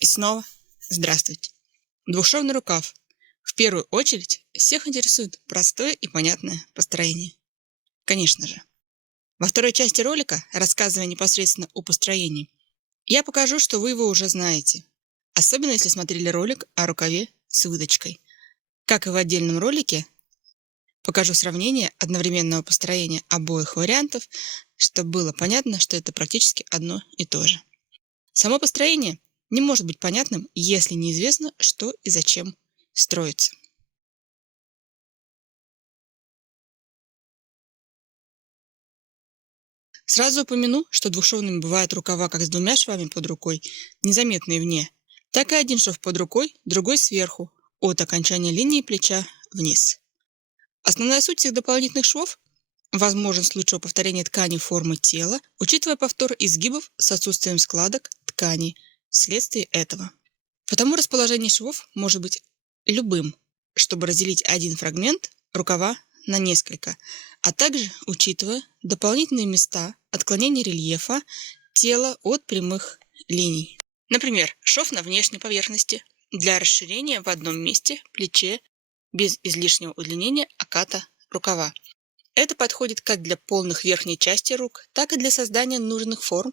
И снова здравствуйте. Двухшовный рукав. В первую очередь всех интересует простое и понятное построение. Конечно же. Во второй части ролика, рассказывая непосредственно о построении, я покажу, что вы его уже знаете. Особенно если смотрели ролик о рукаве с выточкой. Как и в отдельном ролике, покажу сравнение одновременного построения обоих вариантов, чтобы было понятно, что это практически одно и то же. Само построение не может быть понятным, если неизвестно, что и зачем строится. Сразу упомяну, что двухшовными бывают рукава как с двумя швами под рукой, незаметные вне, так и один шов под рукой, другой сверху, от окончания линии плеча вниз. Основная суть всех дополнительных швов – возможность лучшего повторения ткани формы тела, учитывая повтор изгибов с отсутствием складок ткани вследствие этого. Потому расположение швов может быть любым, чтобы разделить один фрагмент рукава на несколько, а также учитывая дополнительные места отклонения рельефа тела от прямых линий. Например, шов на внешней поверхности для расширения в одном месте плече без излишнего удлинения оката рукава. Это подходит как для полных верхней части рук, так и для создания нужных форм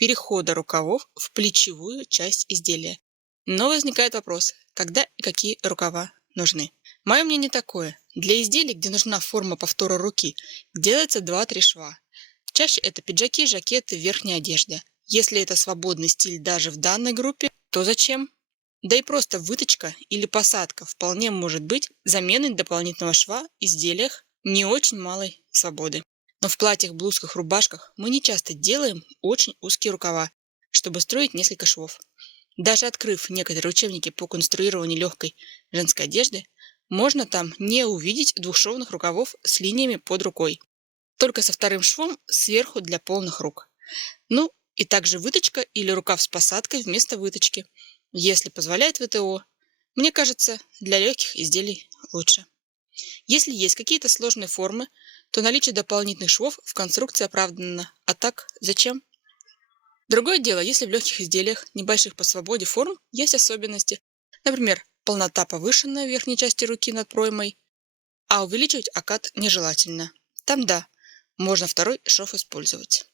перехода рукавов в плечевую часть изделия. Но возникает вопрос, когда и какие рукава нужны. Мое мнение такое. Для изделий, где нужна форма повтора руки, делается 2-3 шва. Чаще это пиджаки, жакеты, верхняя одежда. Если это свободный стиль даже в данной группе, то зачем? Да и просто выточка или посадка вполне может быть заменой дополнительного шва в изделиях не очень малой свободы. Но в платьях, блузках, рубашках мы не часто делаем очень узкие рукава, чтобы строить несколько швов. Даже открыв некоторые учебники по конструированию легкой женской одежды, можно там не увидеть двухшовных рукавов с линиями под рукой, только со вторым швом сверху для полных рук. Ну и также выточка или рукав с посадкой вместо выточки, если позволяет ВТО. Мне кажется, для легких изделий лучше. Если есть какие-то сложные формы, то наличие дополнительных швов в конструкции оправдано. А так, зачем? Другое дело, если в легких изделиях, небольших по свободе форм, есть особенности. Например, полнота повышенная в верхней части руки над проймой, а увеличивать окат нежелательно. Там да, можно второй шов использовать.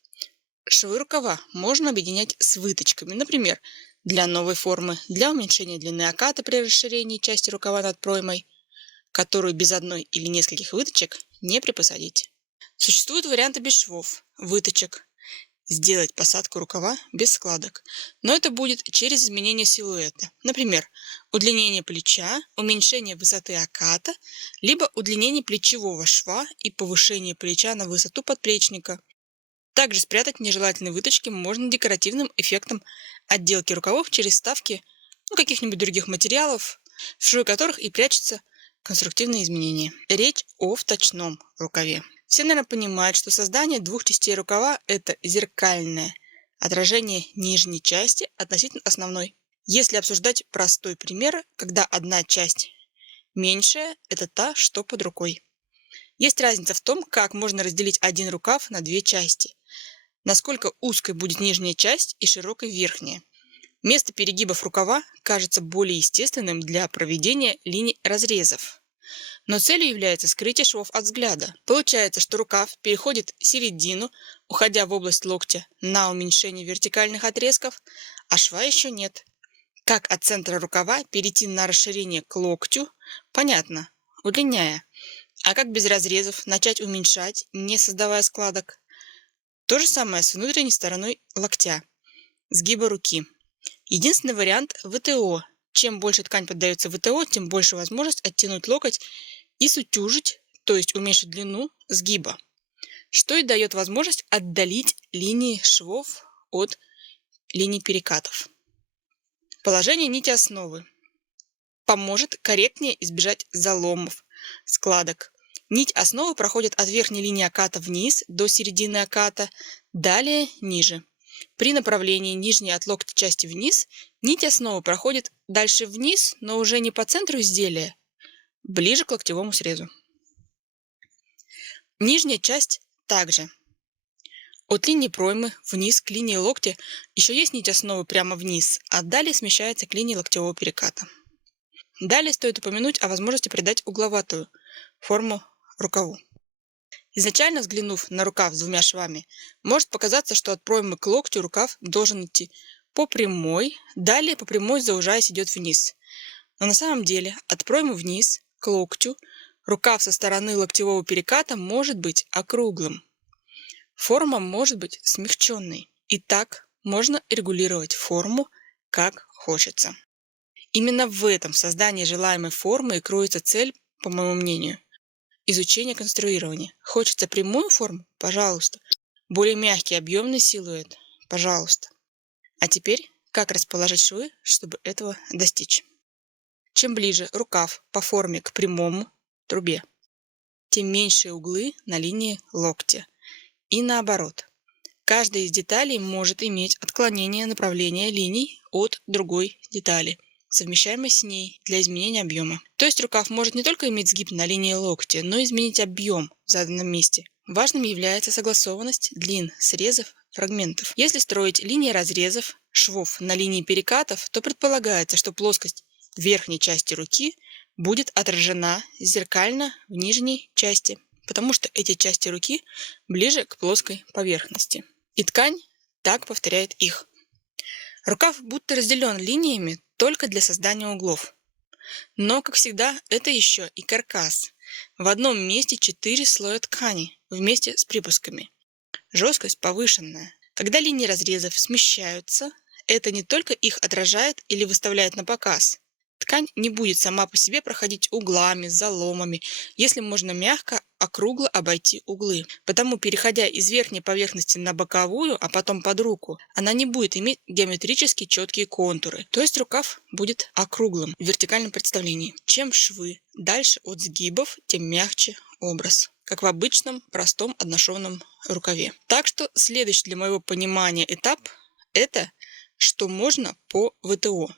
Швы рукава можно объединять с выточками, например, для новой формы, для уменьшения длины оката при расширении части рукава над проймой, которую без одной или нескольких выточек не припосадить. Существуют варианты без швов, выточек, сделать посадку рукава без складок, но это будет через изменение силуэта. Например, удлинение плеча, уменьшение высоты оката, либо удлинение плечевого шва и повышение плеча на высоту подплечника. Также спрятать нежелательные выточки можно декоративным эффектом отделки рукавов через вставки каких-нибудь других материалов, в швы которых и прячутся конструктивные изменения. Речь о вточном рукаве. Все, наверное, понимают, что создание двух частей рукава – это зеркальное отражение нижней части относительно основной. Если обсуждать простой пример, когда одна часть меньшая – это та, что под рукой. Есть разница в том, как можно разделить один рукав на две части. Насколько узкой будет нижняя часть и широкой верхняя. Место перегибов рукава кажется более естественным для проведения линий разрезов. Но целью является скрытие швов от взгляда. Получается, что рукав переходит середину, уходя в область локтя на уменьшение вертикальных отрезков, а шва еще нет. Как от центра рукава перейти на расширение к локтю? Понятно, удлиняя. А как без разрезов начать уменьшать, не создавая складок? То же самое с внутренней стороной локтя, сгиба руки. Единственный вариант – ВТО. Чем больше ткань поддается ВТО, тем больше возможность оттянуть локоть и сутюжить, то есть уменьшить длину сгиба, что и дает возможность отдалить линии швов от линий перекатов. Положение нити основы поможет корректнее избежать заломов, складок. Нить основы проходит от верхней линии оката вниз до середины оката, далее ниже. При направлении нижней от локтя части вниз, нить основы проходит дальше вниз, но уже не по центру изделия, ближе к локтевому срезу. Нижняя часть также. От линии проймы вниз к линии локтя еще есть нить основы прямо вниз, а далее смещается к линии локтевого переката. Далее стоит упомянуть о возможности придать угловатую форму рукаву. Изначально взглянув на рукав с двумя швами, может показаться, что от проймы к локтю рукав должен идти по прямой, далее по прямой заужаясь идет вниз. Но на самом деле от проймы вниз к локтю рукав со стороны локтевого переката может быть округлым. Форма может быть смягченной. И так можно регулировать форму как хочется. Именно в этом создании желаемой формы и кроется цель, по моему мнению, изучения конструирования. Хочется прямую форму? Пожалуйста. Более мягкий объемный силуэт? Пожалуйста. А теперь, как расположить швы, чтобы этого достичь? Чем ближе рукав по форме к прямому трубе, тем меньшие углы на линии локтя. И наоборот. Каждая из деталей может иметь отклонение направления линий от другой детали, совмещаемой с ней для изменения объема. То есть рукав может не только иметь сгиб на линии локтя, но и изменить объем в заданном месте. Важным является согласованность длин срезов фрагментов. Если строить линии разрезов швов на линии перекатов, то предполагается, что плоскость верхней части руки будет отражена зеркально в нижней части, потому что эти части руки ближе к плоской поверхности. И ткань так повторяет их. Рукав будто разделен линиями только для создания углов. Но, как всегда, это еще и каркас. В одном месте 4 слоя ткани вместе с припусками. Жесткость повышенная. Когда линии разрезов смещаются, это не только их отражает или выставляет на показ. Ткань не будет сама по себе проходить углами, заломами, если можно мягко, округло обойти углы. Потому, переходя из верхней поверхности на боковую, а потом под руку, она не будет иметь геометрически четкие контуры. То есть рукав будет округлым в вертикальном представлении. Чем швы дальше от сгибов, тем мягче образ, как в обычном простом одношовном рукаве. Так что следующий для моего понимания этап – это что можно по ВТО.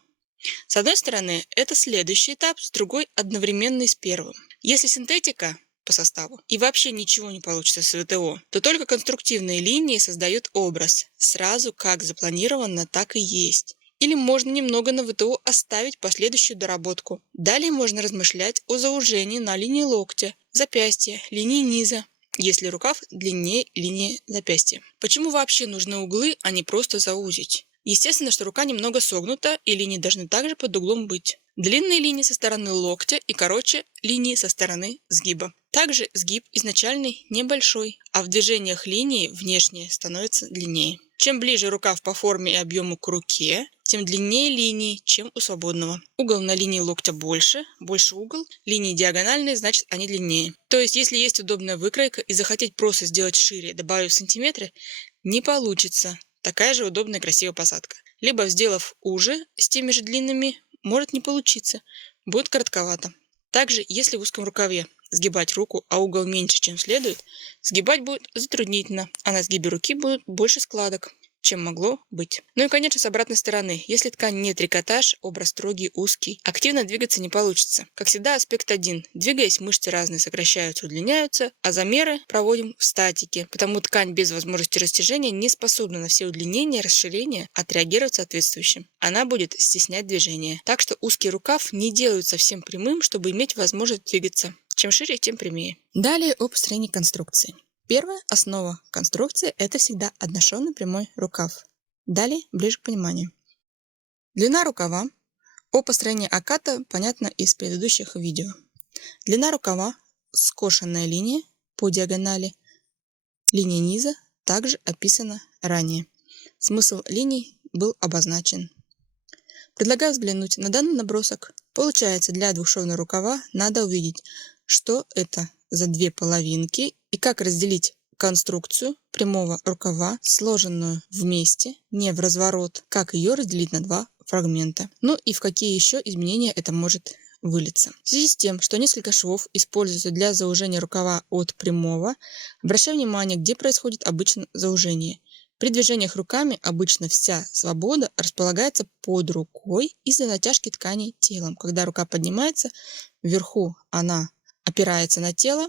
С одной стороны, это следующий этап, с другой – одновременный с первым. Если синтетика по составу и вообще ничего не получится с ВТО, то только конструктивные линии создают образ, сразу как запланировано, так и есть. Или можно немного на ВТО оставить последующую доработку. Далее можно размышлять о заужении на линии локтя, запястья, линии низа, если рукав длиннее линии запястья. Почему вообще нужны углы, а не просто заузить? Естественно, что рука немного согнута, и линии должны также под углом быть. Длинные линии со стороны локтя и короче линии со стороны сгиба. Также сгиб изначальный небольшой, а в движениях линии внешние становятся длиннее. Чем ближе рукав по форме и объему к руке, тем длиннее линии, чем у свободного. Угол на линии локтя больше угол, линии диагональные, значит они длиннее. То есть, если есть удобная выкройка и захотеть просто сделать шире, добавив сантиметры, не получится. Такая же удобная и красивая посадка. Либо, сделав уже с теми же длинными, может не получиться, будет коротковато. Также, если в узком рукаве сгибать руку, а угол меньше, чем следует, сгибать будет затруднительно, а на сгибе руки будет больше складок, чем могло быть. Ну и, конечно, с обратной стороны. Если ткань не трикотаж, образ строгий, узкий, активно двигаться не получится. Как всегда, аспект 1. Двигаясь, мышцы разные сокращаются, удлиняются, а замеры проводим в статике, потому ткань без возможности растяжения не способна на все удлинения, расширения отреагировать соответствующим. Она будет стеснять движение. Так что узкий рукав не делают совсем прямым, чтобы иметь возможность двигаться. Чем шире, тем прямее. Далее о построении конструкции. Первая основа конструкции – это всегда одношовный прямой рукав. Далее, ближе к пониманию. Длина рукава. О построении оката понятно из предыдущих видео. Длина рукава – скошенная линия по диагонали. Линия низа также описана ранее. Смысл линий был обозначен. Предлагаю взглянуть на данный набросок. Получается, для двухшовного рукава надо увидеть, что это за две половинки и как разделить конструкцию прямого рукава, сложенную вместе, не в разворот, как ее разделить на два фрагмента. Ну и в какие еще изменения это может вылиться. В связи с тем, что несколько швов используются для заужения рукава от прямого, обращаю внимание, где происходит обычно заужение. При движениях руками обычно вся свобода располагается под рукой из-за натяжки ткани телом. Когда рука поднимается, вверху она опирается на тело,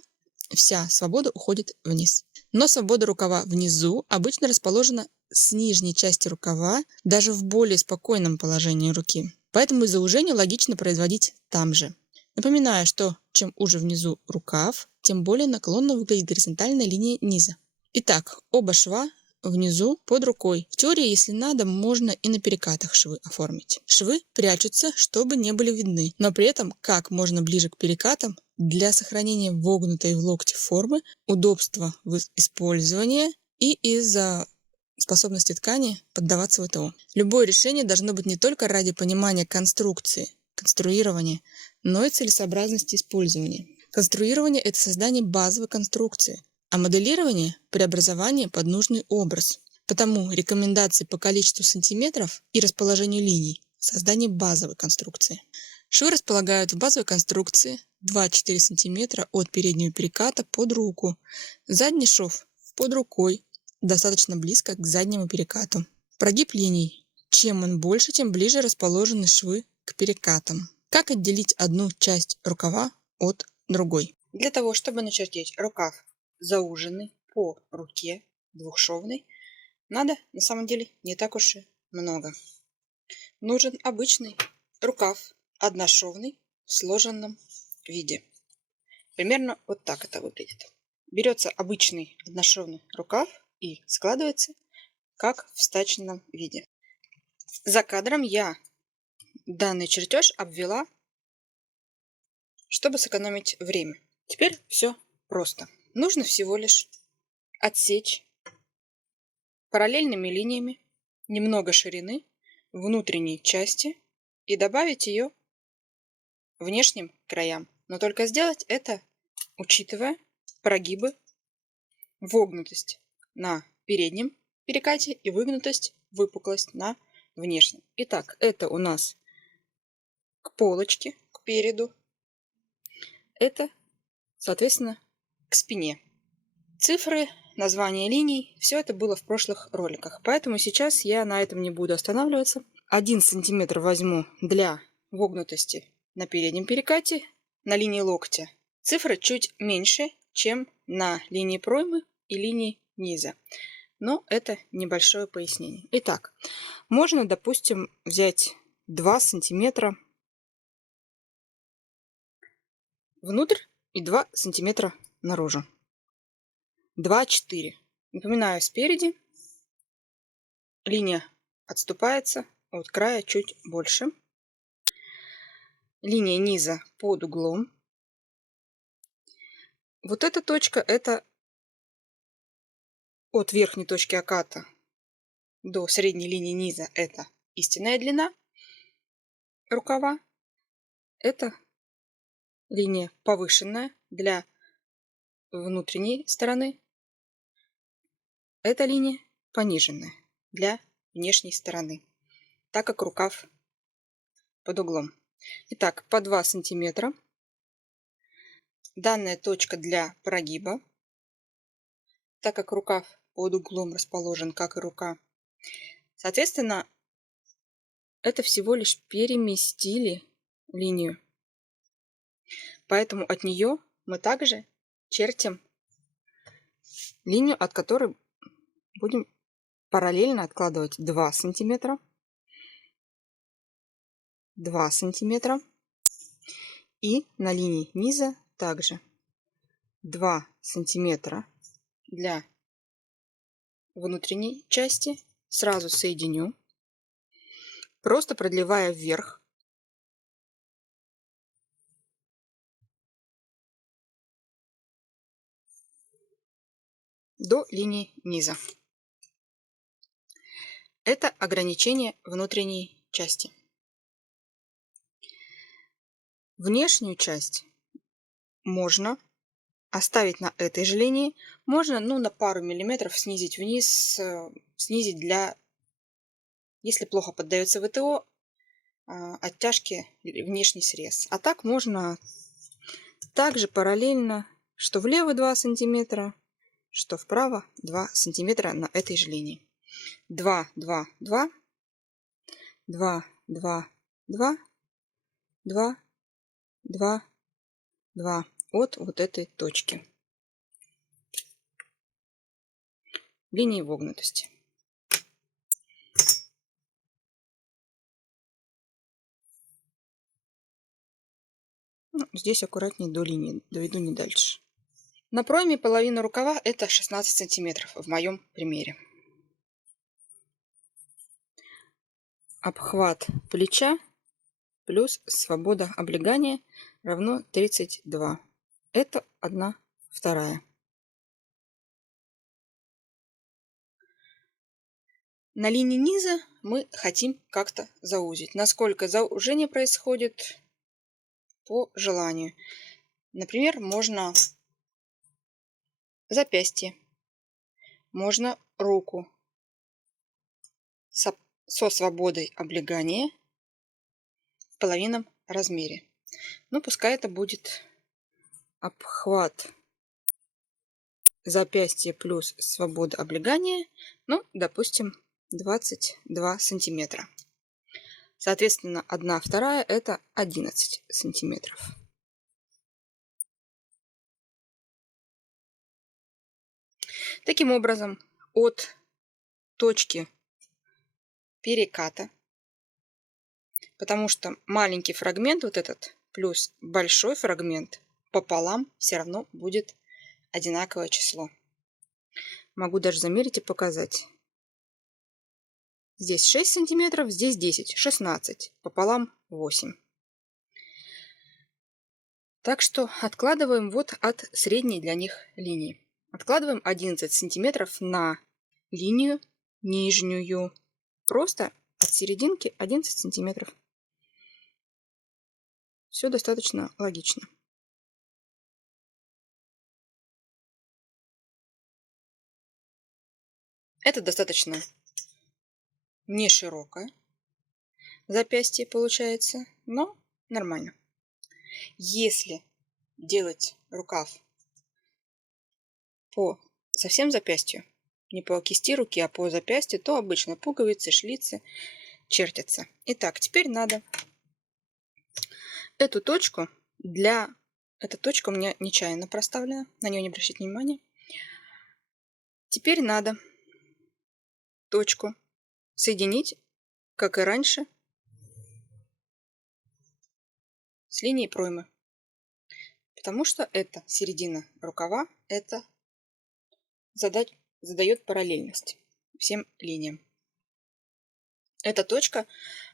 вся свобода уходит вниз. Но свобода рукава внизу обычно расположена с нижней части рукава, даже в более спокойном положении руки. Поэтому и заужение логично производить там же. Напоминаю, что чем уже внизу рукав, тем более наклонно выглядит горизонтальная линия низа. Итак, оба шва внизу под рукой. В теории, если надо, можно и на перекатах швы оформить. Швы прячутся, чтобы не были видны, но при этом как можно ближе к перекатам для сохранения вогнутой в локте формы, удобства в использовании и из-за способности ткани поддаваться ВТО. Любое решение должно быть не только ради понимания конструкции, конструирования, но и целесообразности использования. Конструирование – это создание базовой конструкции, а моделирование – преобразование под нужный образ. Потому рекомендации по количеству сантиметров и расположению линий – создание базовой конструкции. Швы располагают в базовой конструкции 2-4 см от переднего переката под руку. Задний шов под рукой, достаточно близко к заднему перекату. Прогиб линий. Чем он больше, тем ближе расположены швы к перекатам. Как отделить одну часть рукава от другой? Для того, чтобы начертить рукав зауженный по руке двухшовный, надо на самом деле не так уж и много. Нужен обычный рукав одношовный в сложенном виде. Примерно вот так это выглядит. Берется обычный одношовный рукав и складывается как в стачном виде. За кадром я данный чертеж обвела, чтобы сэкономить время. Теперь все просто. Нужно всего лишь отсечь параллельными линиями немного ширины внутренней части и добавить ее внешним краям. Но только сделать это, учитывая прогибы, вогнутость на переднем перекате и выгнутость, выпуклость на внешнем. Итак, это у нас к полочке, к переду. Это, соответственно, к спине. Цифры, название линий, все это было в прошлых роликах. Поэтому сейчас я на этом не буду останавливаться. 1 сантиметр возьму для вогнутости на переднем перекате, на линии локтя. Цифры чуть меньше, чем на линии проймы и линии низа. Но это небольшое пояснение. Итак, можно, допустим, взять 2 сантиметра внутрь и 2 сантиметра наружу. 2-4. Напоминаю, спереди линия отступается от края чуть больше. Линия низа под углом. Вот эта точка, это от верхней точки оката до средней линии низа, это истинная длина рукава. Это линия повышенная для внутренней стороны. Это линия пониженная для внешней стороны, так как рукав под углом. Итак, по 2 сантиметра. Данная точка для прогиба, так как рукав под углом расположен, как и рука. Соответственно, это всего лишь переместили линию. Поэтому от нее мы также чертим линию, от которой будем параллельно откладывать 2 сантиметра, 2 сантиметра. И на линии низа также 2 сантиметра для внутренней части. Сразу соединю, просто продлевая вверх. До линии низа. Это ограничение внутренней части. Внешнюю часть можно оставить на этой же линии. Можно, на пару миллиметров снизить вниз, снизить для, если плохо поддается ВТО, оттяжки внешний срез. А так можно также параллельно, что влево 2 сантиметра, что вправо 2 сантиметра на этой же линии. 2, 2, 2, 2, 2, 2, 2, 2, 2 от вот этой точки. линии вогнутости. Ну, здесь аккуратнее до линии, доведу не дальше. На пройме половина рукава это 16 сантиметров в моем примере. Обхват плеча плюс свобода облегания равно 32. Это 1/2. На линии низа мы хотим как-то заузить. Насколько заужение происходит по желанию. Например, можно запястье, можно руку со свободой облегания в половинном размере. Ну, пускай это будет обхват запястья плюс свобода облегания, ну, допустим, 22 сантиметра. Соответственно, 1/2 это 11 сантиметров. Таким образом, от точки переката, потому что маленький фрагмент вот этот плюс большой фрагмент пополам все равно будет одинаковое число. Могу даже замерить и показать. Здесь 6 сантиметров, здесь 10, 16, пополам 8. Так что откладываем вот от средней для них линии. Откладываем 11 сантиметров на линию нижнюю. Просто от серединки 11 сантиметров. Все достаточно логично. Это достаточно не широкое запястье получается, но нормально. Если делать рукав по совсем запястью, не по кисти руки, а по запястью, то обычно пуговицы, шлицы чертятся. Итак, теперь надо эту точку эта точка у меня нечаянно проставлена, на нее не обращать внимания. Теперь надо точку соединить, как и раньше, с линией проймы. Потому что это середина рукава, это задает параллельность всем линиям. Эта точка,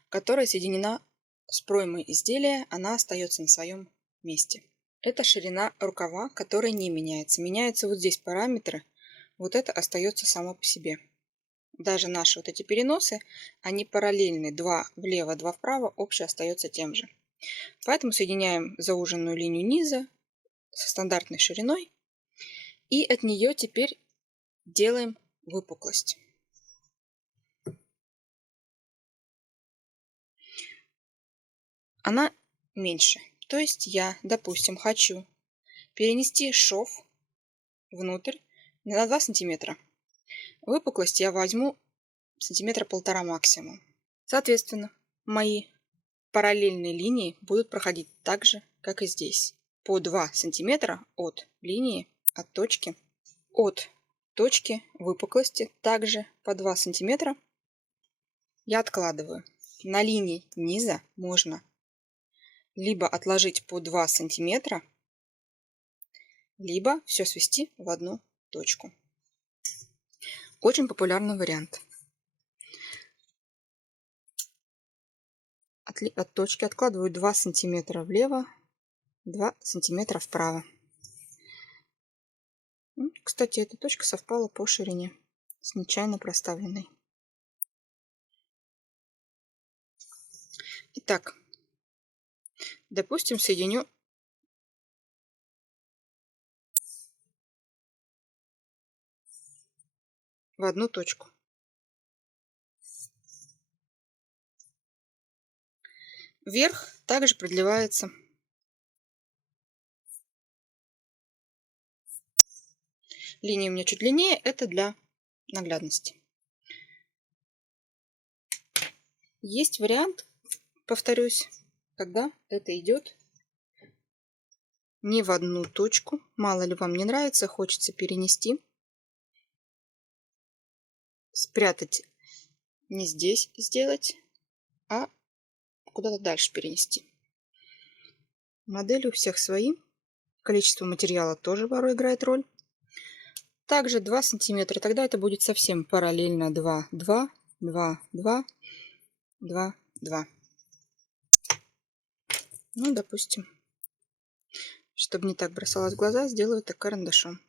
которая соединена с проймой изделия, она остается на своем месте. Это ширина рукава, которая не меняется. Меняются вот здесь параметры, вот это остается само по себе. Даже наши вот эти переносы, они параллельны. 2 влево, 2 вправо, общее остается тем же. Поэтому соединяем зауженную линию низа со стандартной шириной. И от нее теперь делаем выпуклость. Она меньше. То есть я, допустим, хочу перенести шов внутрь на 2 сантиметра. Выпуклость я возьму 1,5 сантиметра максимум. Соответственно, мои параллельные линии будут проходить так же, как и здесь. По 2 сантиметра от линии, от точки выпуклости, также по 2 сантиметра я откладываю. На линии низа можно либо отложить по 2 сантиметра, либо все свести в одну точку. Очень популярный вариант. От точки откладываю 2 сантиметра влево, 2 сантиметра вправо. Кстати, эта точка совпала по ширине с нечаянно проставленной. Итак, допустим, соединю в одну точку. Вверх также продлевается линия у меня чуть длиннее, это для наглядности. Есть вариант, повторюсь, когда это идет не в одну точку. Мало ли вам не нравится, хочется перенести. спрятать, не здесь сделать, а куда-то дальше перенести. Модели у всех свои. Количество материала тоже порой играет роль. Также 2 сантиметра. Тогда это будет совсем параллельно 2, 2, 2, 2, 2, 2. Ну, допустим, чтобы не так бросалось в глаза, сделаю это карандашом.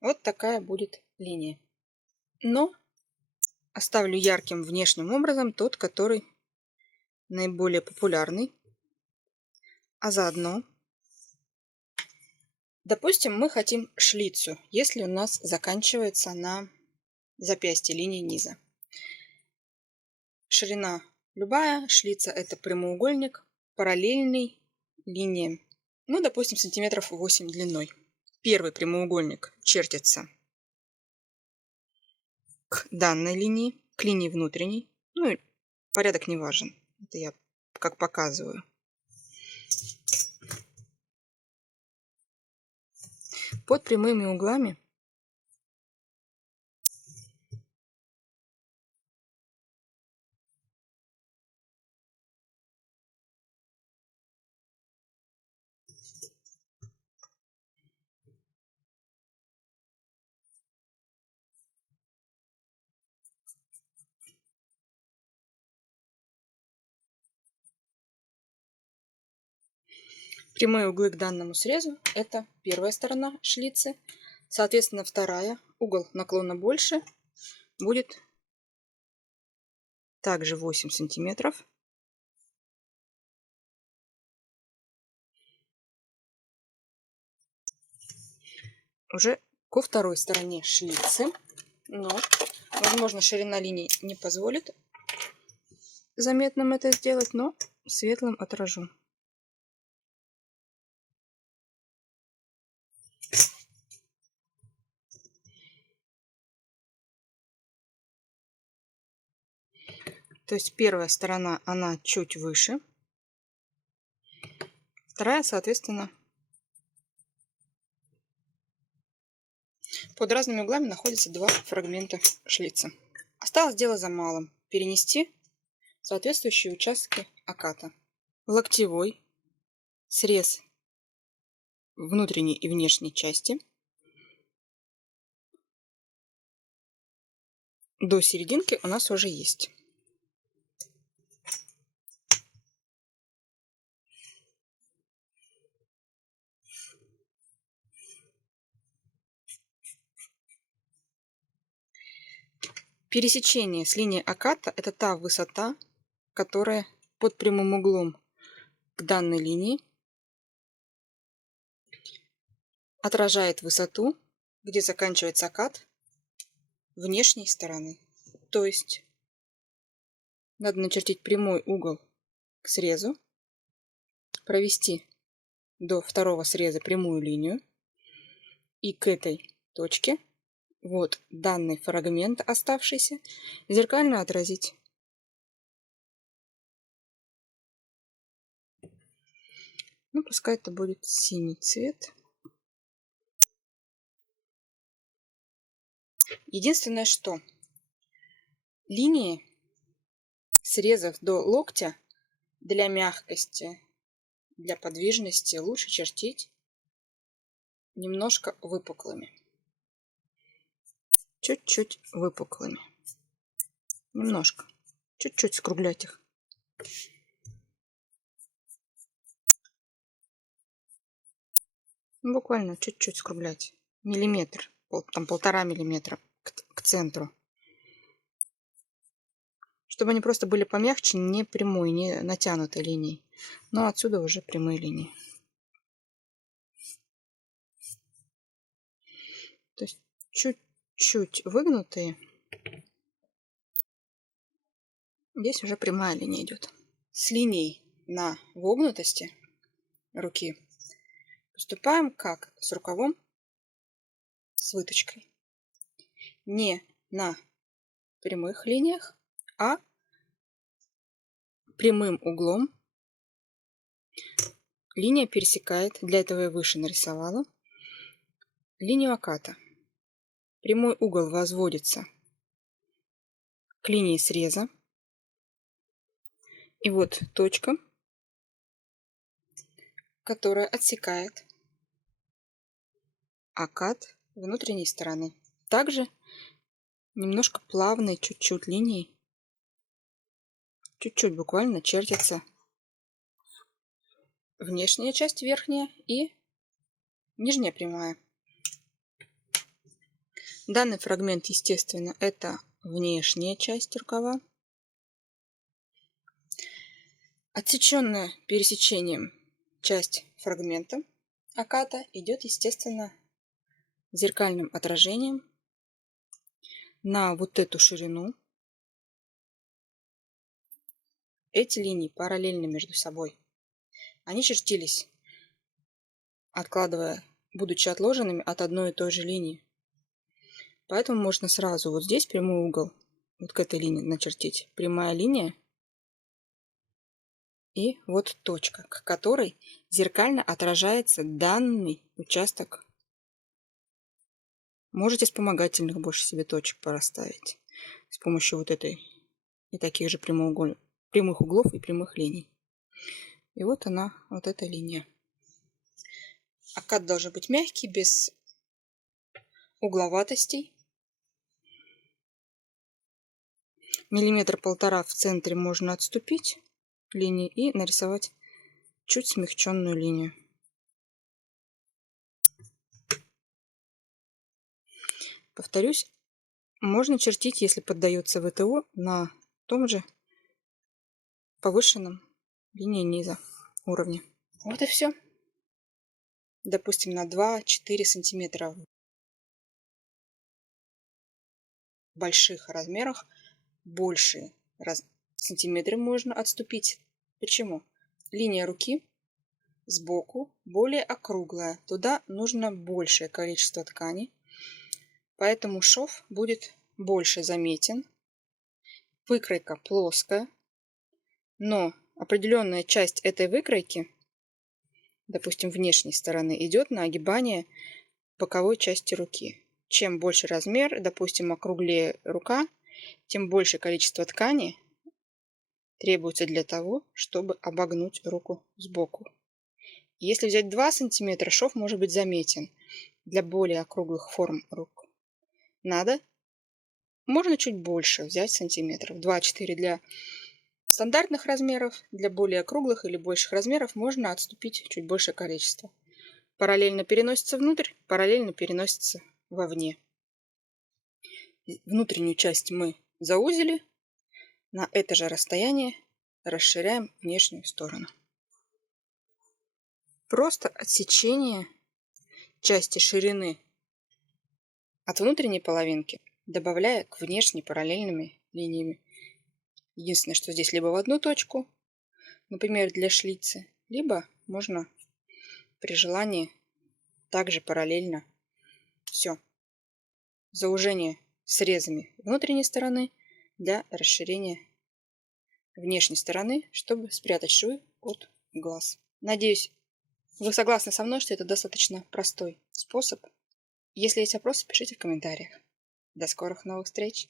Вот такая будет линия. Но оставлю ярким внешним образом тот, который наиболее популярный. А заодно, допустим, мы хотим шлицу, если у нас заканчивается на запястье линия низа. Ширина любая, шлица это прямоугольник, параллельный линии, ну, допустим, сантиметров 8 длиной. Первый прямоугольник чертится к данной линии, к линии внутренней. Ну, и порядок не важен. Это я как показываю. Под прямыми углами прямые углы к данному срезу – это первая сторона шлицы. Соответственно, вторая, угол наклона больше, будет также 8 сантиметров. Уже ко второй стороне шлицы, но, возможно, ширина линий не позволит заметным это сделать, но светлым отражу. То есть первая сторона, она чуть выше, вторая, соответственно, под разными углами находятся два фрагмента шлица. Осталось дело за малым. Перенести соответствующие участки оката. Локтевой срез внутренней и внешней части до серединки у нас уже есть. Пересечение с линией оката – это та высота, которая под прямым углом к данной линии отражает высоту, где заканчивается окат внешней стороны. То есть надо начертить прямой угол к срезу, провести до второго среза прямую линию и к этой точке вот данный фрагмент оставшийся зеркально отразить. Ну, пускай это будет синий цвет. Единственное, что линии срезов до локтя для мягкости, для подвижности лучше чертить немножко выпуклыми. Чуть-чуть выпуклыми. Немножко. Чуть-чуть скруглять их. Буквально чуть-чуть скруглять. Миллиметр. Там 1,5 миллиметра к центру. Чтобы они просто были помягче, не прямой, не натянутой линией. Но отсюда уже прямые линии. То есть чуть-чуть выгнутые. Здесь уже прямая линия идет. С линией на вогнутости руки поступаем как с рукавом с выточкой. Не на прямых линиях, а прямым углом. Линия пересекает, для этого я выше нарисовала, линию оката. Прямой угол возводится к линии среза. И вот точка, которая отсекает окат внутренней стороны. Также немножко плавной чуть-чуть линией, чуть-чуть буквально чертится внешняя часть, верхняя, и нижняя прямая. Данный фрагмент, естественно, это внешняя часть рукава. Отсеченная пересечением часть фрагмента оката идет, естественно, зеркальным отражением на вот эту ширину. Эти линии параллельны между собой. Они чертились, откладывая, будучи отложенными от одной и той же линии. Поэтому можно сразу вот здесь прямой угол, вот к этой линии начертить. Прямая линия и вот точка, к которой зеркально отражается данный участок. Можете вспомогательных больше себе точек порасставить с помощью вот этой и таких же прямых углов и прямых линий. И вот она, вот эта линия. Окат должен быть мягкий, без угловатостей. Миллиметр-полтора в центре можно отступить линии и нарисовать чуть смягченную линию. Повторюсь, можно чертить, если поддается ВТО, на том же повышенном линии низа уровне. Вот и все. Допустим, на 2-4 сантиметра в больших размерах большие сантиметры можно отступить. Почему? Линия руки сбоку более округлая. Туда нужно большее количество ткани. Поэтому шов будет больше заметен. Выкройка плоская. Но определенная часть этой выкройки, допустим, внешней стороны, идет на огибание боковой части руки. Чем больше размер, допустим, округлее рука, тем больше количество ткани требуется для того, чтобы обогнуть руку сбоку. Если взять 2 см, шов может быть заметен для более округлых форм рук. Можно чуть больше взять сантиметров. 2-4 для стандартных размеров, для более округлых или больших размеров можно отступить чуть большее количество. Параллельно переносится внутрь, параллельно переносится вовне. Внутреннюю часть мы заузили. На это же расстояние расширяем внешнюю сторону. Просто отсечение части ширины от внутренней половинки, добавляя к внешней параллельными линиями. Единственное, что здесь либо в одну точку, например, для шлицы, либо можно при желании также параллельно все. Заужение срезами внутренней стороны для расширения внешней стороны, чтобы спрятать швы от глаз. Надеюсь, вы согласны со мной, что это достаточно простой способ. Если есть вопросы, пишите в комментариях. До скорых новых встреч!